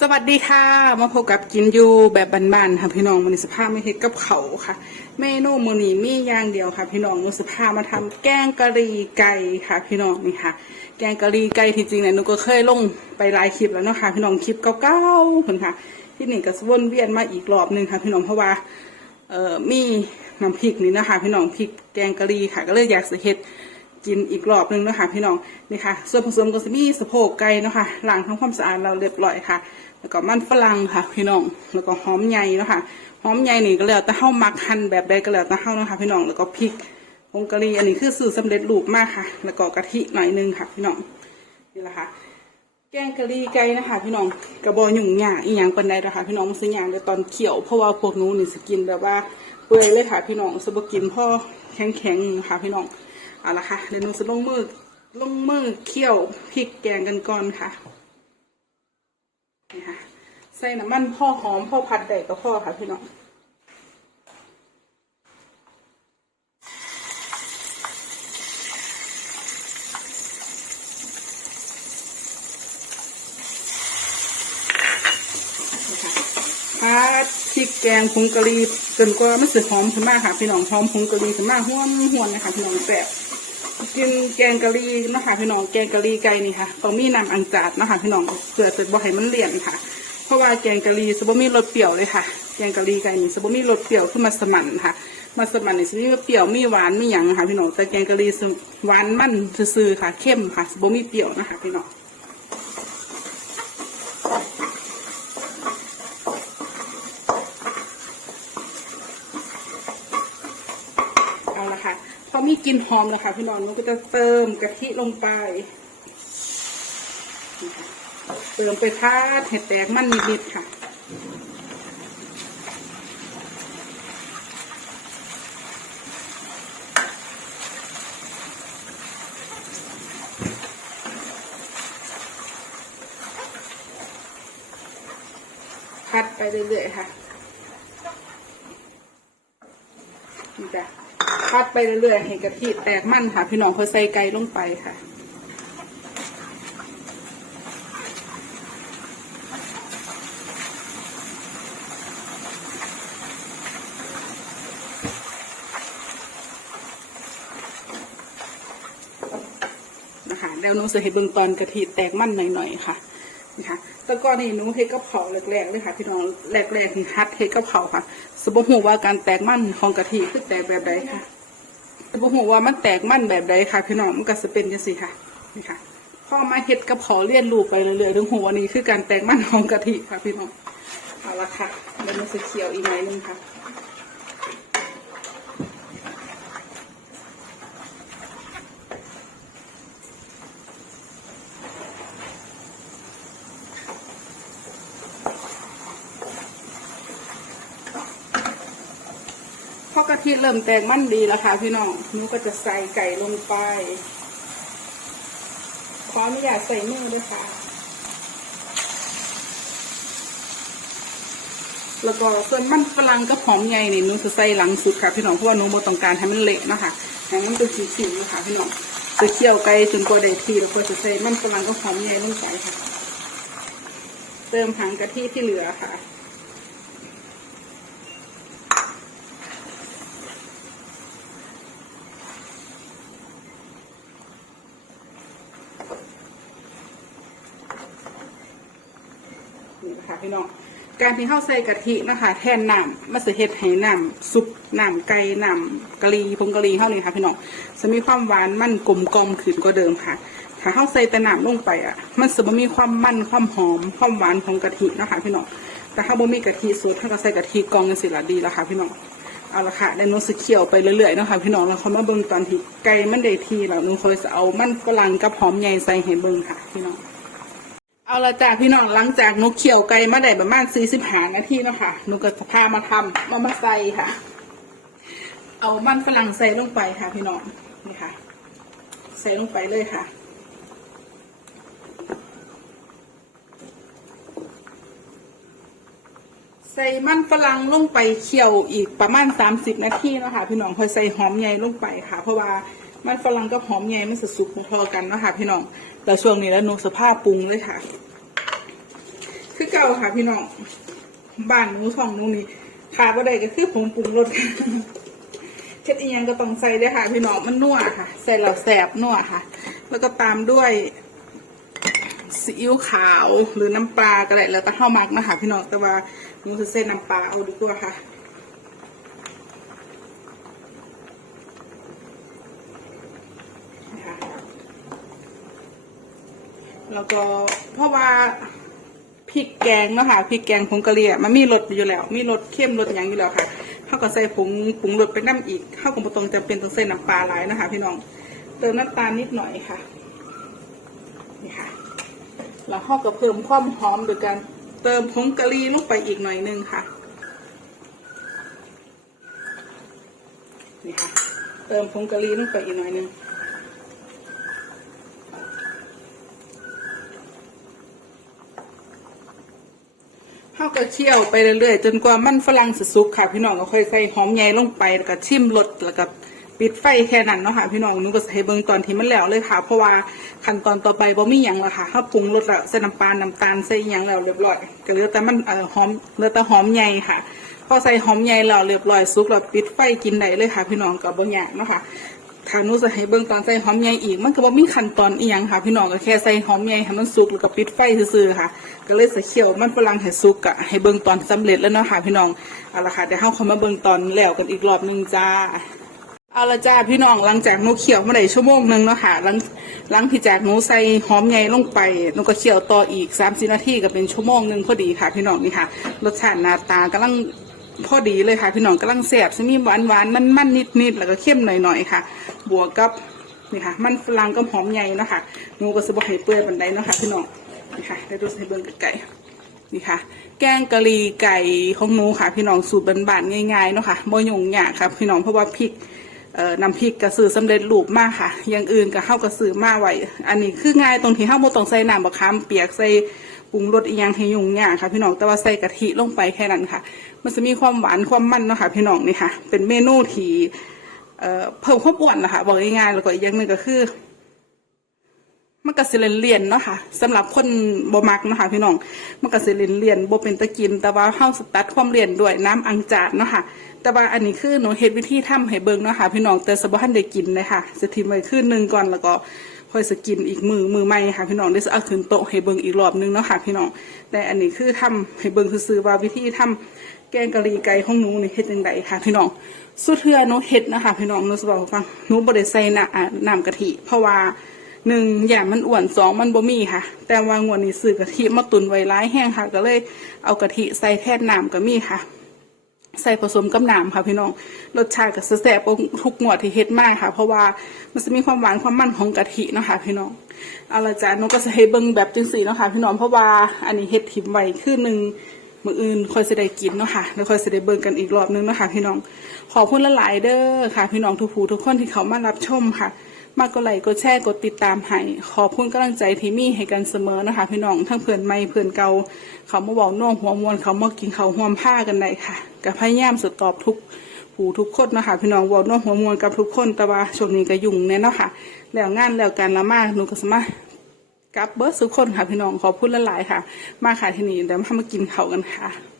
สวัสดีค่ะ มาพบกับกินยูแบบบ้านๆค่ะพี่น้องมันสภาพไม่เฮ็ดกับเขาค่ะ เมนูมือนีมีอย่างเดียวค่ะ พี่น้องมันสภาพมาทำแกงกะหรี่ไก่ค่ะ พี่น้องนี่ค่ะ แกงกะหรี่ไก่ที่จริงเนี่ยหนูก็เคยลงไปหลายคลิปแล้วเนาะค่ะ พี่น้องคลิปเก่าๆเพิ่นค่ะ ที่นี่ก็วนเวียนมาอีกรอบหนึ่งค่ะ พี่น้องเพราะว่าเอ่อมีน้ำพริกนี่นะคะ พี่น้องพริกแกงกะหรี่ค่ะ ก็เลยอยากจะเฮ็ด กินอีกรอบหนึงนะคะพี่น้องนี่ค่ะ ส่วนผสมก็จะมีสะโพกไก่นะคะล้างทำความสะอาดเราเรียบร้อยค่ะ แล้วก็มันฝรั่งค่ะพี่น้องแล้วก็หอมใหญ่นะคะหอมใหญ่นี่ก็แล้วแต่เฮามักหั่นแบบใดก็แล้วแต่เฮานะคะพี่น้องแล้วก็พริกผงกะหรี่อันนี้คือสูตรสำเร็จรูปมากค่ะ แล้วก็กะทิหน่อยนึงค่ะ พี่น้องนี่แหละค่ะแกงกะหรี่ไก่นะคะ พี่น้องกระบอกหยุ่งหยากอีหยังปานใดนะคะ พี่น้องมันสิยากในตอนเคี่ยวเพราะว่าพวกนู้นี่สกินแบบว่าเปื่อยเลยค่ะ พี่น้องสบกินพ่อแข็งๆค่ะพี่น้อง เอาละค่ะเดี๋ยวหนูจะลงมือลงมือเคี่ยวพริกแกงกันก่อนค่ะนี่ค่ะใส่น้ำมันพ่อหอมพ่อผัดแดกกับพ่อค่ะพี่น้องผัดพริกแกงผงกะหรี่จนกว่ามันสึหอมขึ้นมาค่ะพี่น้องหอมผงกะหรี่ขึ้นมาห้วนห้วนนะคะพี่น้องแซ่บ กินแกงกะหรี่นะคะพี่น้องแกงกะหรี่ไก่นี่ค่ะต้องมีน้ำอังจาดนะคะพี่น้องเพื่อจะบ่ให้มันเลี่ยนค่ะ เพราะว่าแกงกะหรี่สบ่มีรสเปรี้ยวเลยค่ะ แกงกะหรี่ไก่นี่สบ่มีรสเปรี้ยวขึ้นมาสมันค่ะ มาสมันนี่จะมีเปรี้ยวมีหวานมีหยังค่ะพี่น้องแต่แกงกะหรี่หวานมันซื่อๆค่ะเข้มค่ะสบ่มีเปรี้ยวนะคะพี่น้อง เอาละค่ะพอมี กลิ่นหอมแล้วค่ะพี่น้องมันก็จะเติมกะทิลงไป เติมไปพัดให้แตกมันนิดๆค่ะพัดไปเรื่อยๆค่ะนี่จ้ะ พัดไปเรื่อยๆให้กะทิแตกมันค่ะ พี่น้องเขาใส่ไก่ลงไปค่ะนะคะแล้วหนูจะเห็นเบื้องตอนกะทิแตกมันหน่อยๆค่ะนี่ค่ะแต่ก่อนนี่หนูเฮ็ดกะเพราแรกๆเลยค่ะพี่น้องแรกๆที่ฮัดเฮ็ดกะเพราค่ะ สมบูว่าการแตกมันของกะทิคือแตกแบบใดค่ะ สมบูว่ามันแตกมันแบบใดค่ะพี่น้องมันก็จะเป็นจังซี่ค่ะนี่ค่ะพอมาเฮ็ดกะเพาะเรียนรู้ไปเรื่อยๆถึงหัวนี้คือการแตกมันของกะทิค่ะพี่น้องเอาละค่ะเดี๋ยวมันจะเขียวอีกหน่อยนึงค่ะ พอกะทิเริ่มแตกมันดีแล้วค่ะพี่น้องหนูก็จะใส่ไก่ลงไป ขออนุญาตใส่มือด้วยค่ะ แล้วก็ส่วนมันฝรั่งกับหอมใหญ่นี่หนูจะใส่หลังสุดค่ะพี่น้องเพราะว่าหนูบ่ต้องการให้มันเละนะคะให้มันเป็นสีๆนะคะพี่น้องจะเคี่ยวไก่จนกว่าได้ที่แล้วก็จะใส่มันฝรั่งกับหอมใหญ่ลงไปค่ะ เติมหางกะทิที่เหลือค่ะ นะคะพี่น้องการที่เข้าใส่กะทินะคะ แทนน้ำมาสิเฮ็ดให้น้ำซุปน้ำไก่น้ำกะหรี่ผงกะหรี่เข้านี่ค่ะพี่น้องจะมีความหวานมันกลมกลมขึ้นกว่าเดิมค่ะ ถ้าเข้าใส่แต่น้ำลงไปอะ มันจะมีความมันความหอมความหวานของกะทินะคะพี่น้องแต่ถ้าบ่มีกะทิสดถ้าก็ใส่กะทิกองกันสิละดีแล้วค่ะพี่น้องเอาละค่ะแล้วหนูสิเคี่ยวไปเรื่อยๆนะคะพี่น้องแล้วเขามาเบิ่งตอนที่ไก่มันได้ทีแล้วหนูคอยจะเอามันฝรั่งกับหอมใหญ่ใส่ให้เบิ่งค่ะพี่น้อง เอาละจ้าพี่น้องหลังจากหนูเคี่ยวไก่มาได้ประมาณสี่สิบหานาทีเนาะค่ะนูก็จะพามาทำมามาใส่ค่ะ เอามันฝรั่งใส่ลงไปค่ะ พี่น้องนี่ค่ะ ใส่ลงไปเลยค่ะใส่มันฝรั่งลงไปเคี่ยวอีกประมาณสามสิบนาทีนะคะพี่น้องค่อยใส่หอมใหญ่ลงไปค่ะ เพราะว่า มันฝรั่งกับหอมใหญ่มันจะสุกพอๆกันเนาะคะพี่น้อง แต่ช่วงนี้แล้วหนูสภาพปรุงเลยค่ะ คือเก่าค่ะพี่น้อง บ้านหนูช่องหนูนี่ขาดบ่ได้ก็คือผงปรุงรสเช็ดอีหยังก็ต้องใส่ด้วยค่ะ พี่น้องมันนัวค่ะ ใส่แล้วแสบนัวค่ะ แล้วก็ตามด้วยซีอิ๊วขาวหรือน้ำปลาก็ได้แล้วแต่เข้ามักนะคะพี่น้องแต่ว่าหนูจะใส่น้ำปลาเอาดีกว่าค่ะ แล้วก็เพราะว่าพริกแกงเนาะค่ะพริกแกงผงกะหรี่มันมีรสอยู่แล้ว มีรสเข้มรสอย่างอยู่แล้วค่ะเขาก็ใส่ผงผงรสไปน้ำอีกเข้ากับตรงจะเป็นต้องใส่น้ำปลาหลายนะคะ พี่น้องเติมน้ำตาลนิดหน่อยค่ะนี่ค่ะแล้วเขาก็เพิ่มความหอมโดยการเติมผงกะหรี่ลงไปอีกหน่อยนึงค่ะนี่ค่ะเติมผงกะหรี่ลงไปอีกหน่อยนึง เขาก็เคี่ยวไปเรื่อยๆ จนกว่ามันฝรั่งสสุกค่ะ พี่น้องก็ค่อยใส่หอมใหญ่ลงไปแล้วก็ชิมรสแล้วก็ปิดไฟแค่นั้นเนาะค่ะพี่น้องนูก็ใส่เบิ่งตอนที่มันแล้วเลยค่ะ เพราะว่าขั้นตอนต่อไปบ่มีหยังและค่ะเขาปรุงรสแล้วใส่น้ำปลาน้ำตาลใส่หยังแล้วเรียบร้อยก็เหลือแต่มันเอ่อหอมเหลือแต่หอมใหญ่ค่ะพอใส่หอมใหญ่แล้วเรียบร้อยสุกแล้วปิดไฟกินได้เลยค่ะ พี่น้องก็บ่ยากเนาะค่ะ ถ้าหนูจะให้เบิ่งตอนใส่หอมใหญ่อีก มันก็บ่มีขั้นตอนอีหยังค่ะ พี่น้องก็แค่ใส่หอมใหญ่ให้มันสุกแล้วก็ปิดไฟซื่อๆค่ะ ก็เลยใส่เคี่ยวมันฝรั่งให้สุกอะให้เบิ่งตอนสำเร็จแล้วเนาะค่ะ พี่น้องเอาละค่ะเดี๋ยวเฮาเข้ามาเบิ่งตอนแล้วกันอีกรอบหนึงจ้าเอาละจ้าพี่น้องหลังจากหนูเคี่ยวมาได้ชั่วโมงหนึงเนาะค่ะหลังหลังที่จากหนูใส่หอมใหญ่ลงไปหนูก็เคี่ยวต่ออีก30นาทีก็เป็นชั่วโมงหนึงพอดีค่ะ พี่น้องนี่ค่ะรสชาติหน้าตากำลัง พอดีเลยค่ะ พี่น้องกำลังแซ่บจะมีหวานหวานมันมันนิดนิดๆแล้วก็เข้มหน่อยหน่อยๆค่ะ บวกกับนี่ค่ะ มันฝรั่งกับหอมใหญ่นะคะหนูก็สบให้เปื่อยบันไดเนาะค่ะพี่น้องนี่ค่ะได้ดูใส่เบิ้งไก่นี่ค่ะ แกงกะหรี่ไก่ของหนูค่ะ พี่น้องสูตรบานๆง่ายๆเนาะค่ะบ่ยุ่งยากค่ะ พี่น้องเพราะว่าพริกเอ่อน้ำพริกกระสือสำเร็จรูปมากค่ะ อย่างอื่นก็เข้ากระสือมาไว้ อันนี้คือง่ายตรงที่เข้าโมต้องใส่น้ำบะขามเปียกใส่ ปรุงรสอีกอย่างให้ยุ่งยากค่ะ พี่น้องแต่ว่าใส่กะทิลงไปแค่นั้นค่ะ มันจะมีความหวานความมันเนาะค่ะ พี่น้องนี่ค่ะ เป็นเมนูที่เอ่อเพิ่มความอ้วนนะคะบอกง่ายๆแล้วก็อีกอย่างหนึ่งก็คือมันก็สิเลียนเลียนเนาะค่ะสำหรับคนบ่มักเนาะค่ะพี่น้องมันก็สิเลียนเลียนบ่เป็นตะกิน แต่ว่าเฮาสตัดความเลียนด้วยน้ำอังจาดเนาะค่ะแต่ว่าอันนี้คือหนูเฮ็ดวิธีทำให้เบิ่งเนาะค่ะพี่น้องแต่สบ่ทันได้กินเลยค่ะจะทิ้งไว้คืนนึงก่อนแล้วก็ ค่อยสกินอีกมือมือใหม่ค่ะพี่น้องได้สิเอาขึ้นโต๊ะให้เบิ่งอีกรอบนึงเนาะค่ะพี่น้องแต่อันนี้คือทำให้เบิ่งซื่อว่าวิธีทำแกงกะหรี่ไก่ของหนูนี่เฮ็ดจังไดค่ะพี่น้องสุดเทื่อหนูเฮ็ดนะคะพี่น้องหนูสบอกฟังหนูบ่ได้ใส่น้ำอ่าน้ำกะทิเพราะว่าหนึ่งอย่างมันอ้วนสองมันบ่มีค่ะ แต่ว่างวดนี้ซื้อกะทิมาตุนไว้ร้ายแห้งค่ะ ก็เลยเอากะทิใส่แทนน้ำก็มีค่ะ ใส่ผสมกับน้ำค่ะพี่น้องรสชาติก็แซ่บกว่าทุกงวดที่เฮ็ดมากค่ะ เพราะว่ามันจะมีความหวานความมันของกะทิเนาะค่ะพี่น้องเอาละจ้ะนูก็จะให้เบิ่งแบบจังสี่เนาะค่ะพี่น้องเพราะว่าอันนี้เฮ็ดถิ่มไว้คือหนึ่งมืออื่นค่อยสิได้กินเนาะค่ะแล้วค่อยสิได้เบิ่งกันอีกรอบนึงเนาะค่ะพี่น้องขอบคุณหลายเด้อค่ะ พี่น้องทุกผู้ทุกคนที่เขามารับชมค่ะ มากกดไลค์กดแชร์กดติดตามให้ขอบคุณกำลังใจที่มีให้กันเสมอนะคะ พี่น้องทั้งเพื่อนใหม่เพื่อนเก่าเขามาบอกน่วงหัวมวนเขามากินเขาห่วมผ้ากันได้ค่ะกับพยายามสตอบทุกผู้ทุกคนนะคะพี่น้องบอกน่วงหัวมวนกับทุกคนแต่ว่าช่วงนี้ก็ยุ่งแน่นะค่ะแล้วงานแล้วการละมากหนูก็สามารถกลับเบิร์ดทุกคนค่ะพี่น้องขอบคุณหลายค่ะ มาค่ะที่นี่เดี๋ยวมามากินเขากันค่ะ